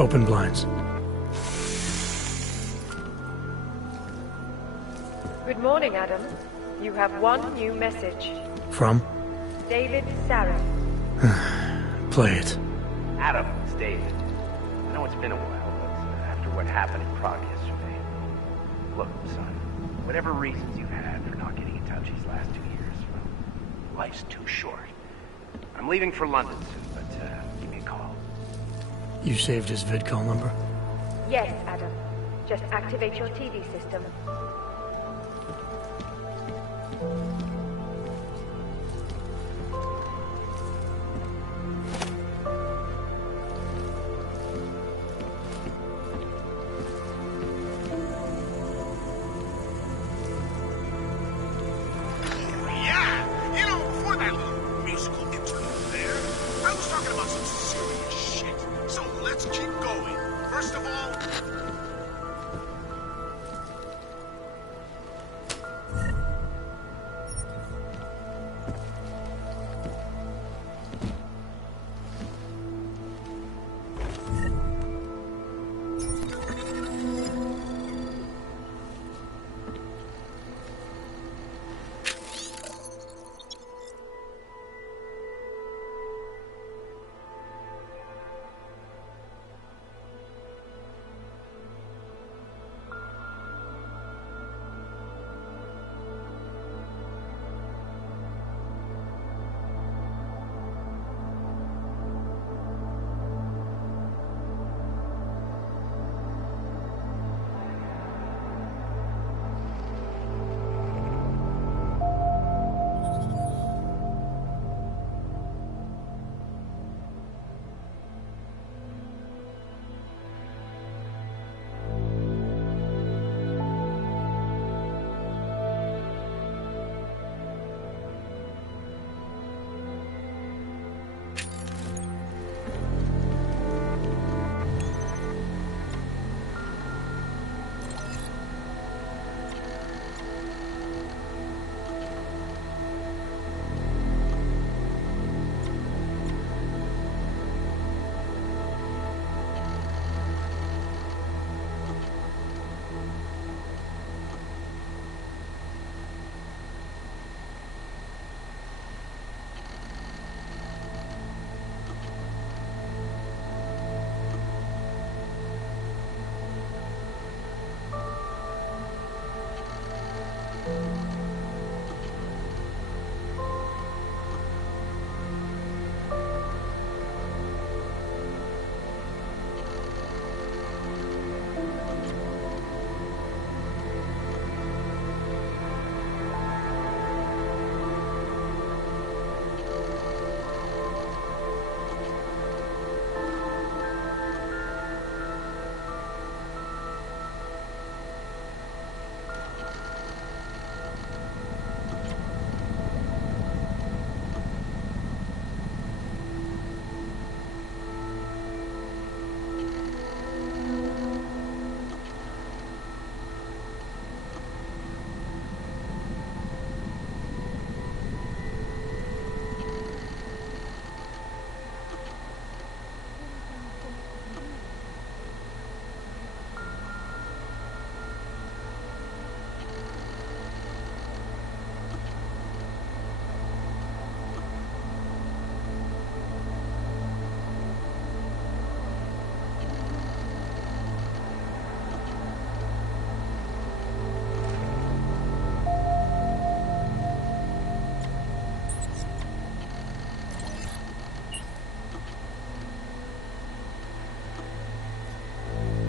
Open blinds. Good morning, Adam. You have one new message. From? David Sarah. Play it. Adam, it's David. I know it's been a while, but after what happened in Prague yesterday... Look, son, whatever reasons you had for not getting in touch these last 2 years, well, life's too short. I'm leaving for London soon, but give me a call. You saved his vidcall number? Yes, Adam. Just activate your TV system.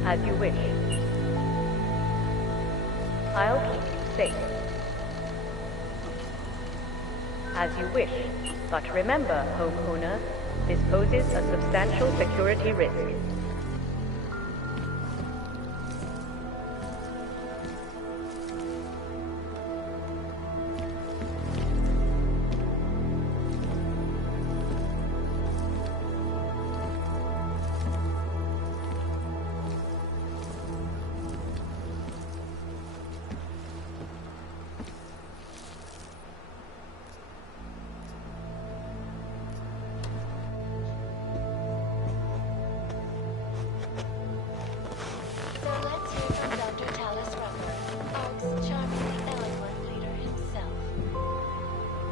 As you wish. I'll keep you safe. As you wish. But remember, homeowner, this poses a substantial security risk.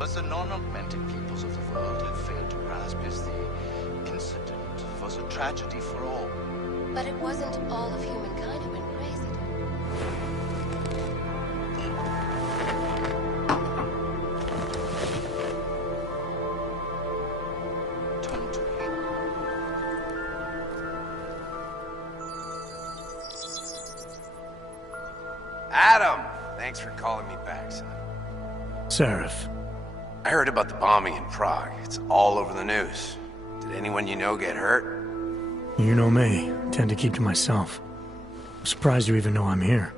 as the non-augmented peoples of the world have failed to grasp, is the incident was a tragedy for all. But it wasn't all of humankind who went crazy. Adam! Thanks for calling me back, son. Seraph. I heard about the bombing in Prague. It's all over the news. Did anyone you know get hurt? You know me. Tend to keep to myself. I'm surprised you even know I'm here.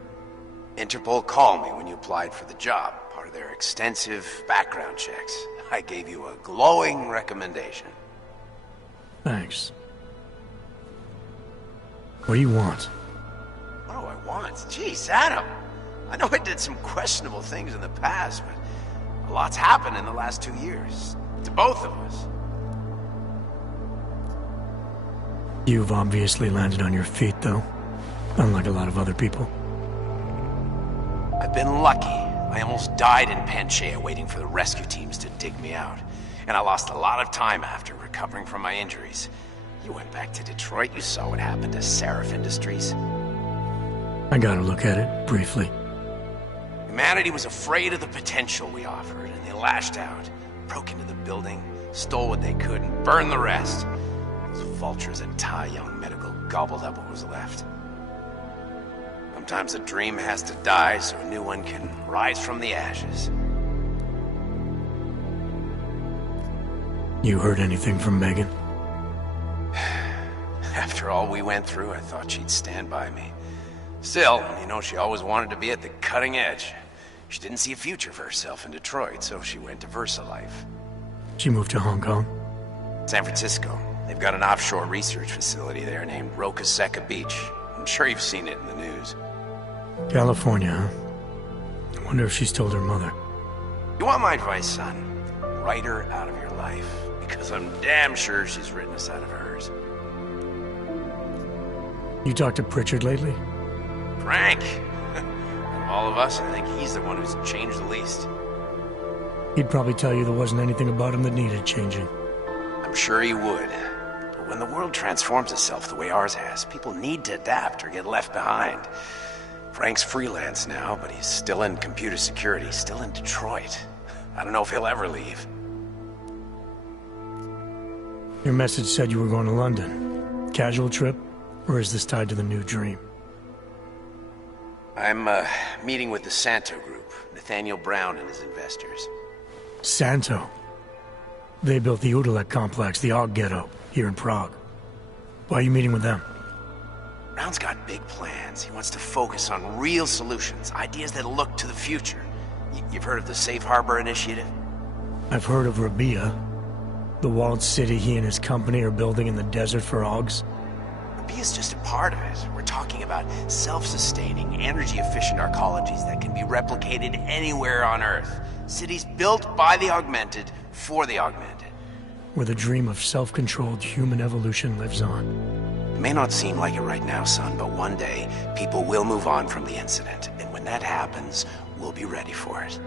Interpol called me when you applied for the job, part of their extensive background checks. I gave you a glowing recommendation. Thanks. What do you want? What do I want? Jeez, Adam! I know I did some questionable things in the past, but a lot's happened in the last 2 years. To both of us. You've obviously landed on your feet, though. Unlike a lot of other people. I've been lucky. I almost died in Panchaea waiting for the rescue teams to dig me out. And I lost a lot of time after recovering from my injuries. You went back to Detroit, you saw what happened to Seraph Industries. I got a look at it, briefly. Humanity was afraid of the potential we offered, and they lashed out. Broke into the building, stole what they could, and burned the rest. Those vultures at Tai Young Medical gobbled up what was left. Sometimes a dream has to die so a new one can rise from the ashes. You heard anything from Megan? After all we went through, I thought she'd stand by me. Still, you know, she always wanted to be at the cutting edge. She didn't see a future for herself in Detroit, so she went to VersaLife. She moved to Hong Kong? San Francisco. They've got an offshore research facility there named Roca Seca Beach. I'm sure you've seen it in the news. California, huh? I wonder if she's told her mother. You want my advice, son? Write her out of your life. Because I'm damn sure she's written us out of hers. You talked to Pritchard lately? Frank! Of all of us, I think he's the one who's changed the least. He'd probably tell you there wasn't anything about him that needed changing. I'm sure he would. But when the world transforms itself the way ours has, people need to adapt or get left behind. Frank's freelance now, but he's still in computer security, still in Detroit. I don't know if he'll ever leave. Your message said you were going to London. Casual trip? Or is this tied to the new dream? I'm, meeting with the Santo Group, Nathaniel Brown and his investors. Santo? They built the Udalek complex, the Og Ghetto, here in Prague. Why are you meeting with them? Brown's got big plans. He wants to focus on real solutions, ideas that look to the future. You've heard of the Safe Harbor Initiative? I've heard of Rabia, the walled city he and his company are building in the desert for Ogs. Rabia's just a part of it. We're talking about self-sustaining, energy-efficient arcologies that can be replicated anywhere on Earth. Cities built by the augmented, for the augmented. Where the dream of self-controlled human evolution lives on. It may not seem like it right now, son, but one day, people will move on from the incident. And when that happens, we'll be ready for it.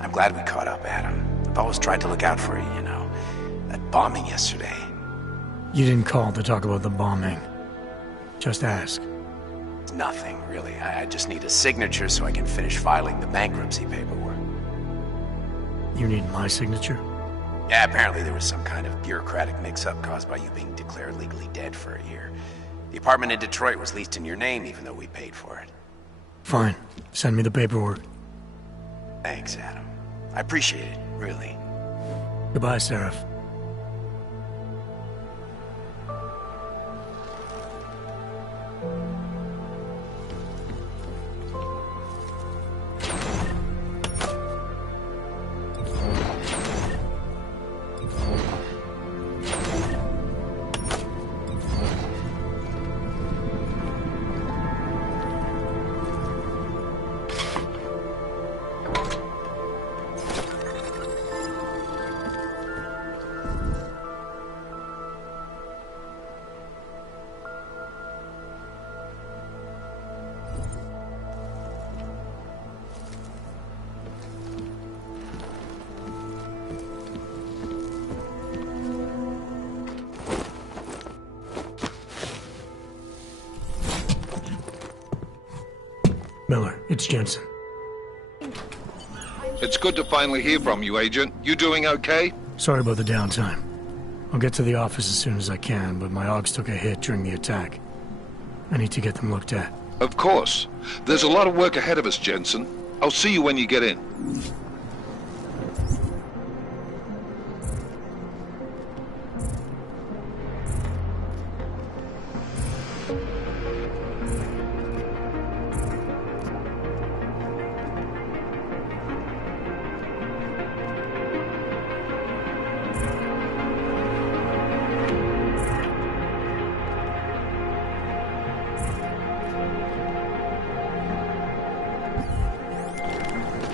I'm glad we caught up, Adam. I've always tried to look out for you, you know. That bombing yesterday. You didn't call to talk about the bombing. Just ask. It's nothing, really. I just need a signature so I can finish filing the bankruptcy paperwork. You need my signature? Yeah, apparently there was some kind of bureaucratic mix-up caused by you being declared legally dead for a year. The apartment in Detroit was leased in your name even though we paid for it. Fine. Send me the paperwork. Thanks, Adam. I appreciate it, really. Goodbye, Seraph. Miller, it's Jensen. It's good to finally hear from you, Agent. You doing okay? Sorry about the downtime. I'll get to the office as soon as I can, but my Augs took a hit during the attack. I need to get them looked at. Of course. There's a lot of work ahead of us, Jensen. I'll see you when you get in.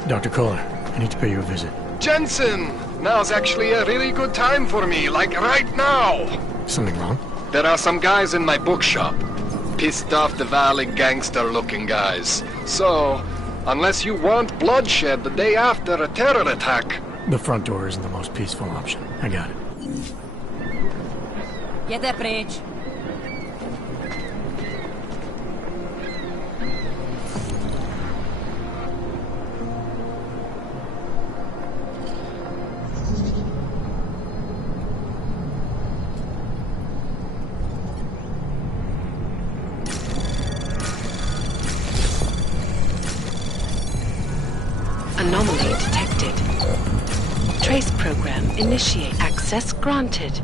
Dr. Kohler, I need to pay you a visit. Jensen! Now's actually a really good time for me, like right now! Something wrong? There are some guys in my bookshop. Pissed off the Valley gangster-looking guys. So, unless you want bloodshed the day after a terror attack... The front door isn't the most peaceful option. I got it. Jede preč. Anomaly detected. Trace program initiate. Access granted.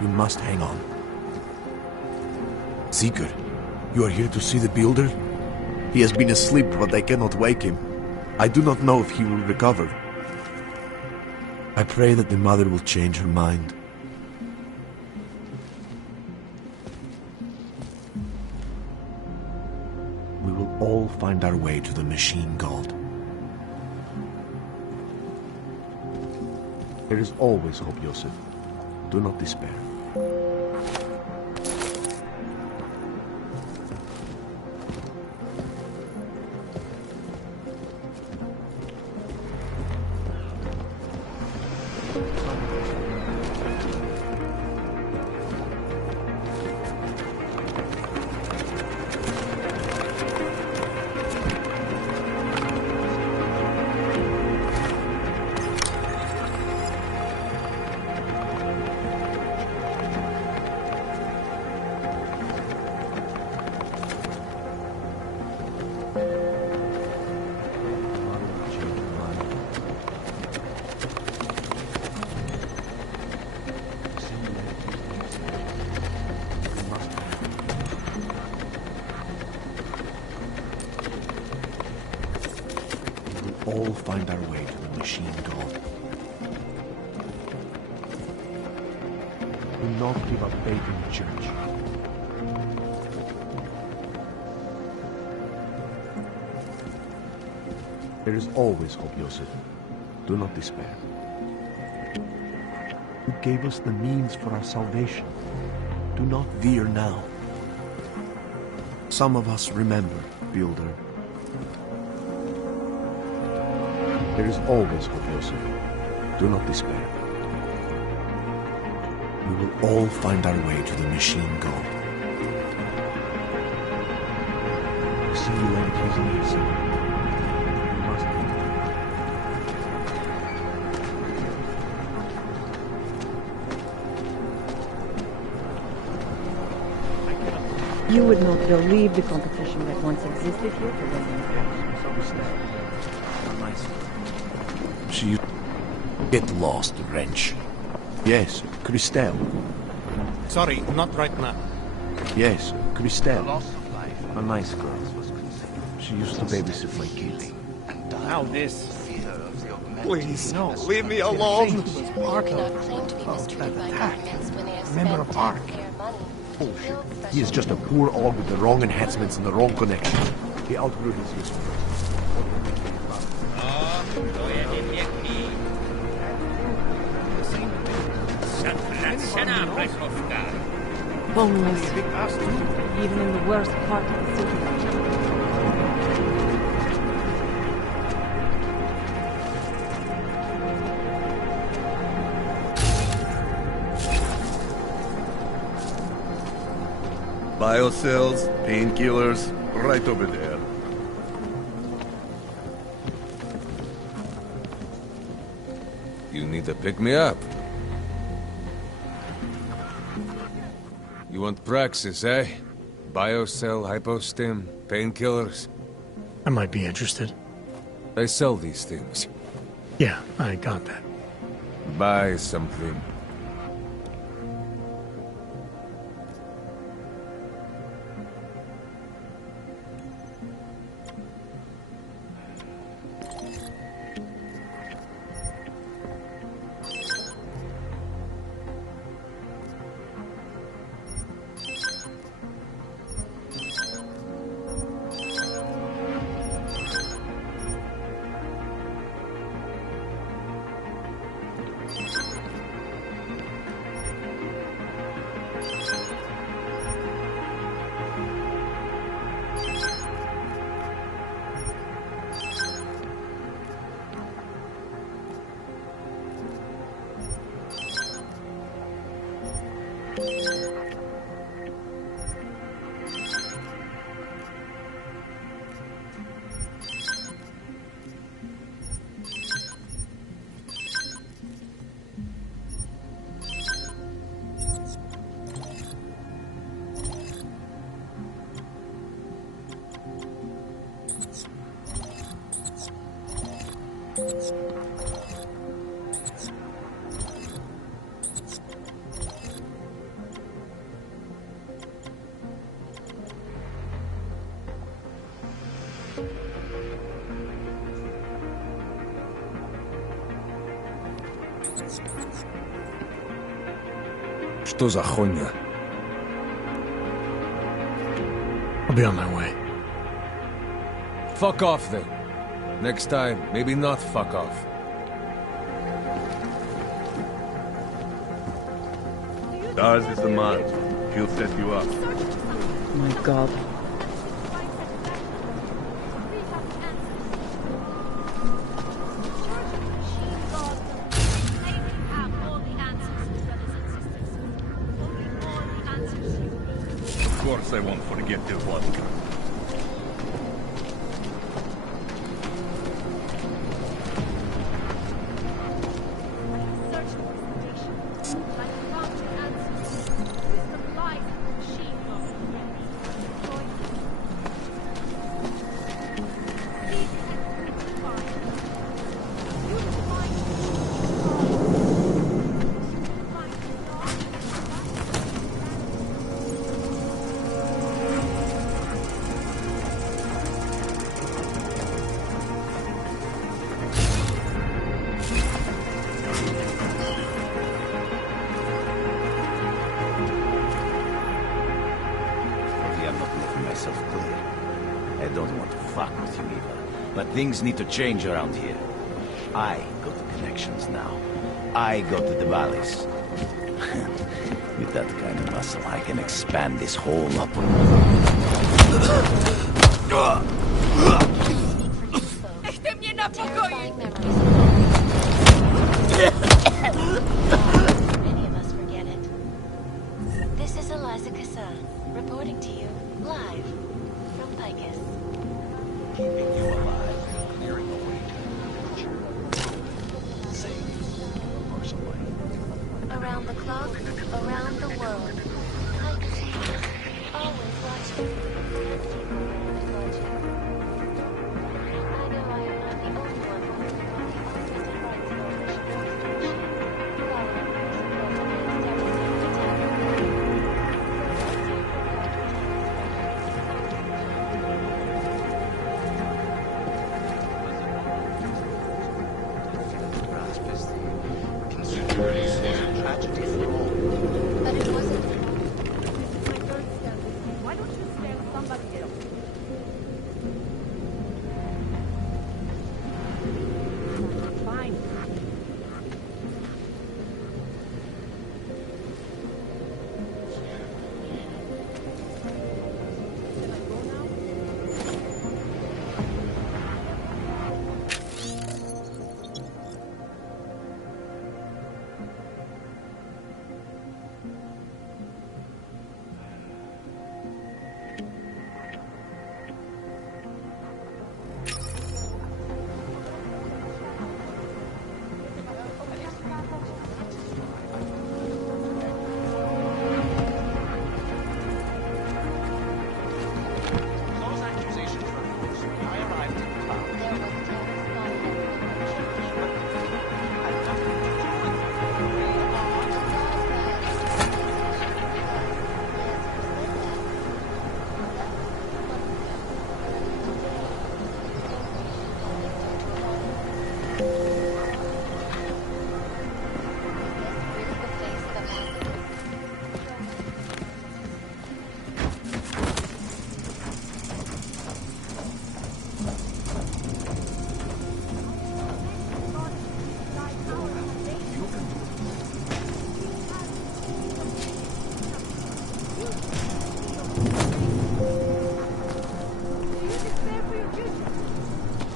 You must hang on. Seeker, you are here to see the builder? He has been asleep, but I cannot wake him. I do not know if he will recover. I pray that the mother will change her mind. We will all find our way to the machine god. There is always hope, Joseph. Do not despair. All find our way to the machine god. Do not give up faith in the church. There is always hope, Joseph. Do not despair. You gave us the means for our salvation. Do not veer now. Some of us remember, Builder. There is always hope, Joseph. Do not despair. We will all find our way to the machine god. The singularity is near, son. We must be. You would not believe the competition that once existed here for women. She get lost, wrench. Yes, Christelle. Sorry, not right now. Yes, Christelle. A nice girl. She used to babysit my kids. Now this. Please, no, leave me alone. Park cannot claim to be mistreated by governments when they have spent taxpayer money. Bullshit. He is just a poor og with the wrong enhancements and the wrong connections. He outgrew his usefulness. Boneless. Even in the worst part of the city. Biocells, painkillers, right over there. You need to pick me up. You want Praxis, eh? Biocell, hypostim, painkillers. I might be interested. They sell these things. Yeah, I got that. Buy something. Что за хуйня? I'll be on my way. Fuck off then. Next time, maybe not fuck off. Stars is the man. She'll set you up. My God. Of course I won't forget your one. with you, Eva, but things need to change around here. I got the connections now. I go to the valleys. With that kind of muscle, I can expand this hole up. Many of us forget it. This is Eliza Cassan, reporting to you live from Picus. Keeping you alive, clearing the way to the future. Save universal life. Around the clock, around the world. Picus Media, always watching. I know I am not the only one who is involved in twisted rights for But it wasn't. Why don't you stand somebody else? Fine.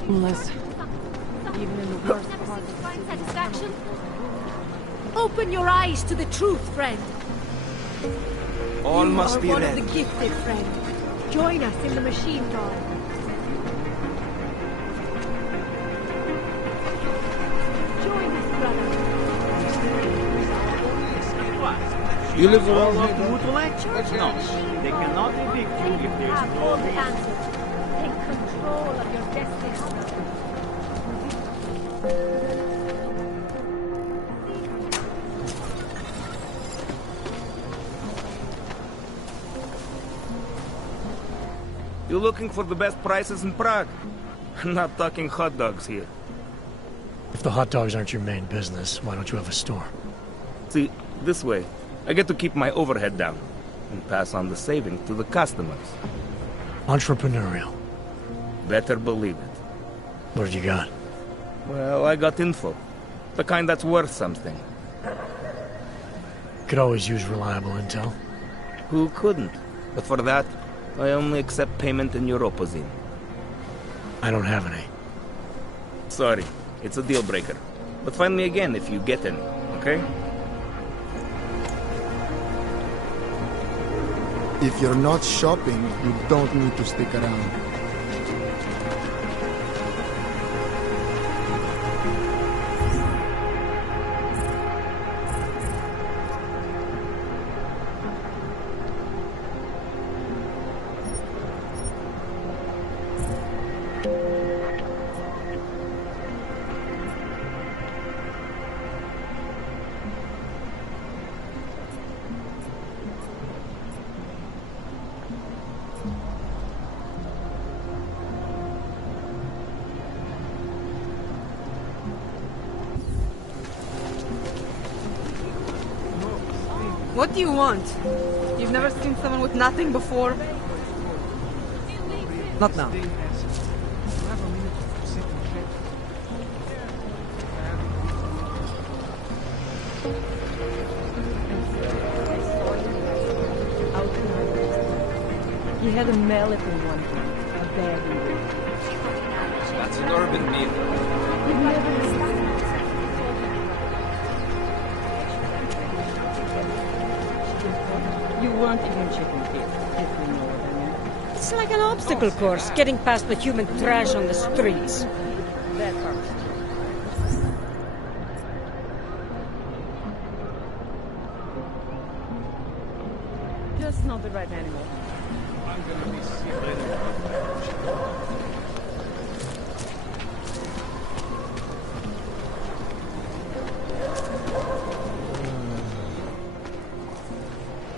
Unless, even in the worst part of Find satisfaction? Open your eyes to the truth, friend. All must be one read. of the gifted, friend. Join us in the machine guard. Join us, brother. You live well off the Woodland? No, they cannot evict you if there's have no all the reason. answers. Take control of your destiny. You're looking for the best prices in Prague? I'm not talking hot dogs here. If the hot dogs aren't your main business, why don't you have a store? See, this way, I get to keep my overhead down and pass on the savings to the customers. Entrepreneurial. Better believe it. What have you got? Well, I got info. The kind that's worth something. Could always use reliable intel. Who couldn't? But for that, I only accept payment in Europozine. I don't have any. Sorry, it's a deal breaker. But find me again if you get any, okay? If you're not shopping, you don't need to stick around. What do you want? You've never seen someone with nothing before? Not now. He had a mallet in one hand, a bag in the other. That's an urban myth. You weren't even checking it, if you know what I mean. It's like an obstacle course, getting past the human trash on the streets. That part's just not the right animal. I'm gonna be sick later.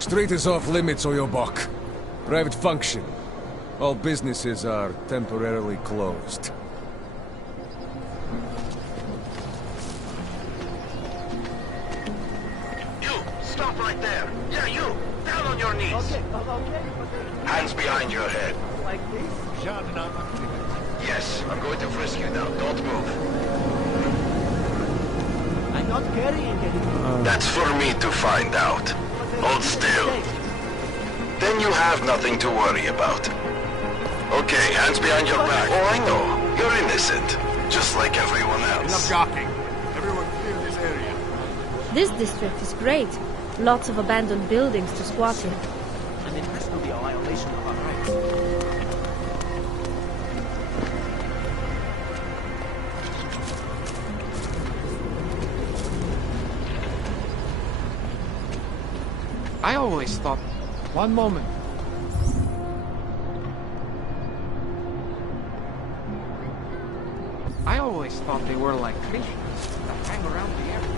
Street is off limits, Oyobok. Private function. All businesses are temporarily closed. You! Stop right there! Yeah, you! Down on your knees! Okay. Hands behind your head. Like this? Yes, I'm going to frisk you now. Don't move. I'm not carrying anything. That's for me to find out. Hold still. Then you have nothing to worry about. Okay, hands behind your back. Oh, I know. You're innocent. Just like everyone else. Enough jockeying. Everyone clear this area. This district is great. Lots of abandoned buildings to squat in. And it has to be a violation of our rights. I always thought... One moment. I always thought they were like fish that hang around the area.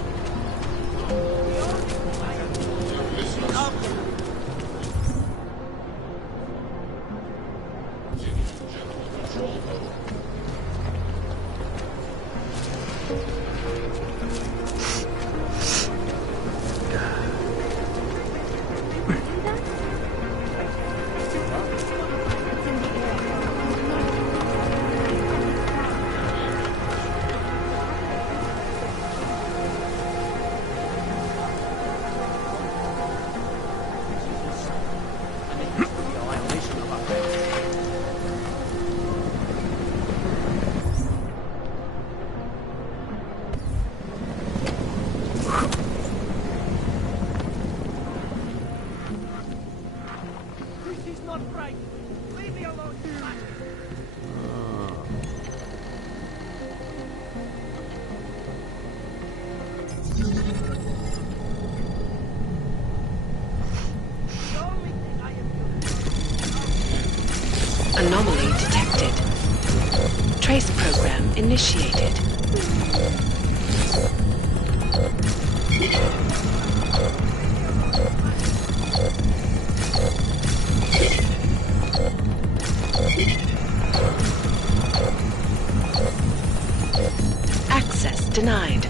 Anomaly detected. Trace program initiated. Access denied.